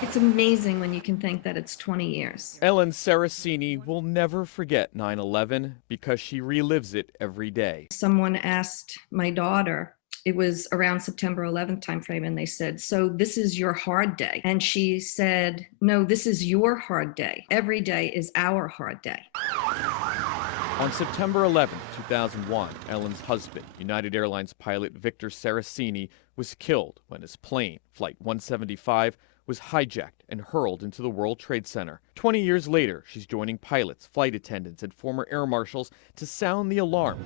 It's amazing when you can think that it's 20 years. Ellen Saraceni will never forget 9/11 because she relives it every day. Someone asked my daughter, it was around September 11th timeframe, and they said, "So this is your hard day?" And she said, "No, this is your hard day. Every day is our hard day." On September 11th, 2001, Ellen's husband, United Airlines pilot Victor Saraceni, was killed when his plane, Flight 175, was hijacked and hurled into the World Trade Center. 20 years later, she's joining pilots, flight attendants, and former air marshals to sound the alarm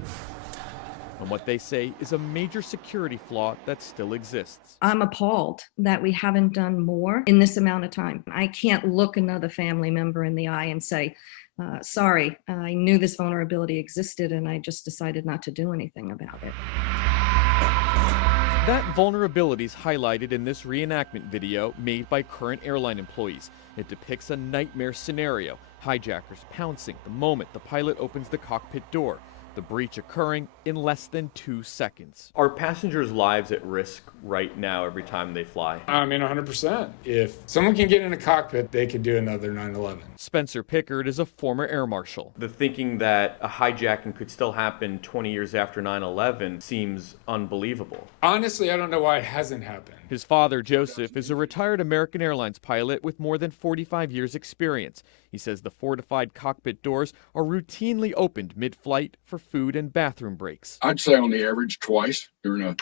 on what they say is a major security flaw that still exists. I'm appalled that we haven't done more in this amount of time. I can't look another family member in the eye and say, sorry, I knew this vulnerability existed and I just decided not to do anything about it. That vulnerability is highlighted in this reenactment video made by current airline employees. It depicts a nightmare scenario, hijackers pouncing the moment the pilot opens the cockpit door, the breach occurring in less than 2 seconds. Are passengers' lives at risk right now every time they fly? I mean, 100%. If someone can get in a cockpit, they could do another 9/11. Spencer Pickard is a former air marshal. The thinking that a hijacking could still happen 20 years after 9/11 seems unbelievable. Honestly, I don't know why it hasn't happened. His father, Joseph, is a retired American Airlines pilot with more than 45 years' experience. He says the fortified cockpit doors are routinely opened mid-flight for food and bathroom breaks. I'd say on the average twice during a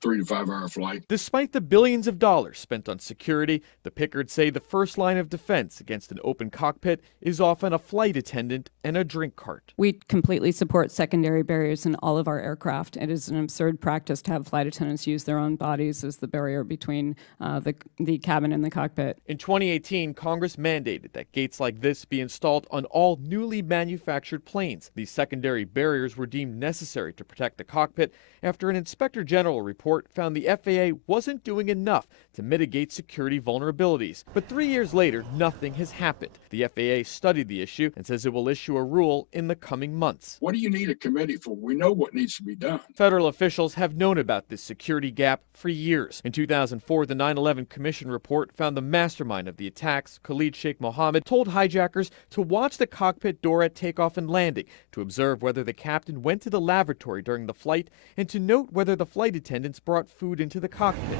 3 to 5 hour flight. Despite the billions of dollars spent on security, the Pickards say the first line of defense against an open cockpit is often a flight attendant and a drink cart. We completely support secondary barriers in all of our aircraft. It is an absurd practice to have flight attendants use their own bodies as the barrier between the cabin and the cockpit. In 2018, Congress mandated that gates like this be installed on all newly manufactured planes. These secondary barriers were deemed necessary to protect the cockpit after an Inspector General report found the FAA wasn't doing enough to mitigate security vulnerabilities. But 3 years later, nothing has happened. The FAA studied the issue and says it will issue a rule in the coming months. What do you need a committee for? We know what needs to be done. Federal officials have known about this security gap for years. In 2004, the 9/11 Commission report found the mastermind of the attacks, Khalid Sheikh Mohammed, told hijackers to watch the cockpit door at takeoff and landing, to observe whether the captain went to the lavatory during the flight, and to note whether the flight attendants brought food into the cockpit.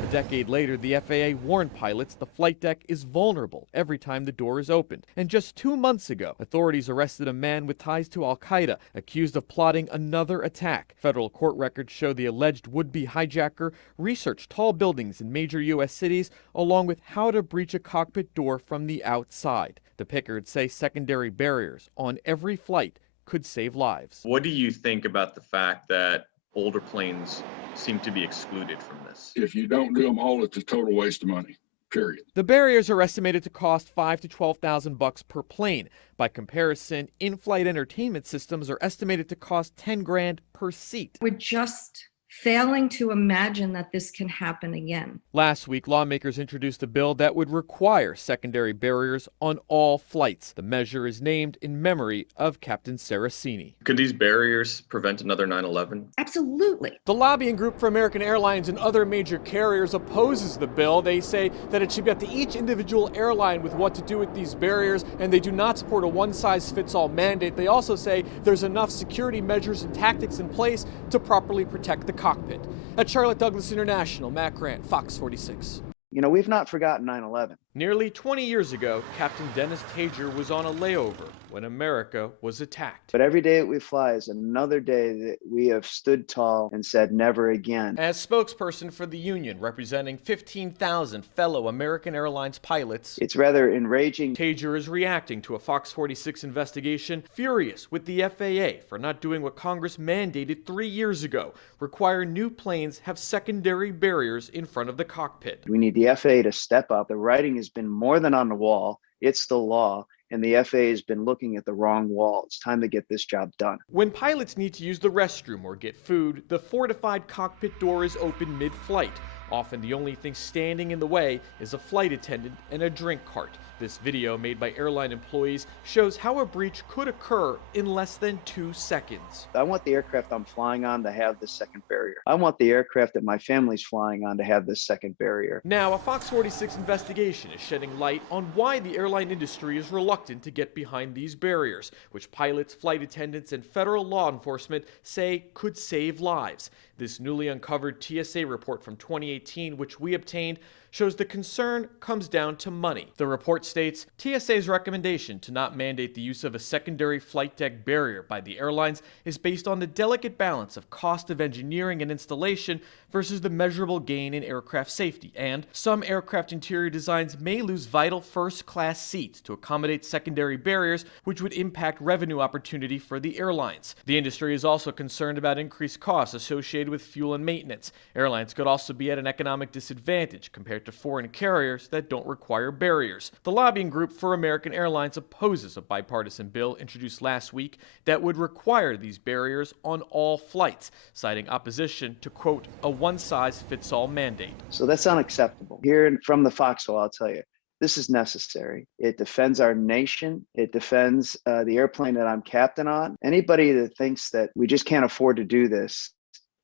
A decade later, the FAA warned pilots the flight deck is vulnerable every time the door is opened. And just 2 months ago, authorities arrested a man with ties to Al-Qaeda, accused of plotting another attack. Federal court records show the alleged would-be hijacker researched tall buildings in major U.S. cities, along with how to breach a cockpit door from the outside. The Pickards say secondary barriers on every flight could save lives. What do you think about the fact that older planes seem to be excluded from this? If you don't do them all, it's a total waste of money, period. The barriers are estimated to cost $5,000 to $12,000 per plane. By comparison, in-flight entertainment systems are estimated to cost $10,000 per seat. We're just failing to imagine that this can happen again. Last week, lawmakers introduced a bill that would require secondary barriers on all flights. The measure is named in memory of Captain Saraceni. Could these barriers prevent another 9/11? Absolutely. The lobbying group for American Airlines and other major carriers opposes the bill. They say that it should be up to each individual airline with what to do with these barriers, and they do not support a one-size-fits-all mandate. They also say there's enough security measures and tactics in place to properly protect the cockpit. At Charlotte Douglas International, Matt Grant, Fox 46. You know, we've not forgotten 9/11. Nearly 20 years ago, Captain Dennis Tager was on a layover when America was attacked. But every day that we fly is another day that we have stood tall and said never again. As spokesperson for the union representing 15,000 fellow American Airlines pilots, It's rather enraging. Tager is reacting to a Fox 46 investigation, furious with the FAA for not doing what Congress mandated 3 years ago, require new planes have secondary barriers in front of the cockpit. We need the FAA to step up. The writing has been more than on the wall. It's the law. And the FAA has been looking at the wrong wall. It's time to get this job done. When pilots need to use the restroom or get food, the fortified cockpit door is open mid-flight. Often the only thing standing in the way is a flight attendant and a drink cart. This video, made by airline employees, shows how a breach could occur in less than 2 seconds. I want the aircraft I'm flying on to have this second barrier. I want the aircraft that my family's flying on to have this second barrier. Now, a Fox 46 investigation is shedding light on why the airline industry is reluctant to get behind these barriers, which pilots, flight attendants, and federal law enforcement say could save lives. This newly uncovered TSA report from 2018, which we obtained, shows the concern comes down to money. The report states TSA's recommendation to not mandate the use of a secondary flight deck barrier by the airlines is based on the delicate balance of cost of engineering and installation versus the measurable gain in aircraft safety, and some aircraft interior designs may lose vital first-class seats to accommodate secondary barriers, which would impact revenue opportunity for the airlines. The industry is also concerned about increased costs associated with fuel and maintenance. Airlines could also be at an economic disadvantage compared to foreign carriers that don't require barriers. The lobbying group for American Airlines opposes a bipartisan bill introduced last week that would require these barriers on all flights, citing opposition to, quote, a one-size-fits-all mandate. So that's unacceptable. Here from the foxhole, I'll tell you, this is necessary. It defends our nation. It defends the airplane that I'm captain on. Anybody that thinks that we just can't afford to do this,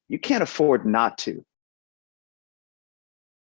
you can't afford not to.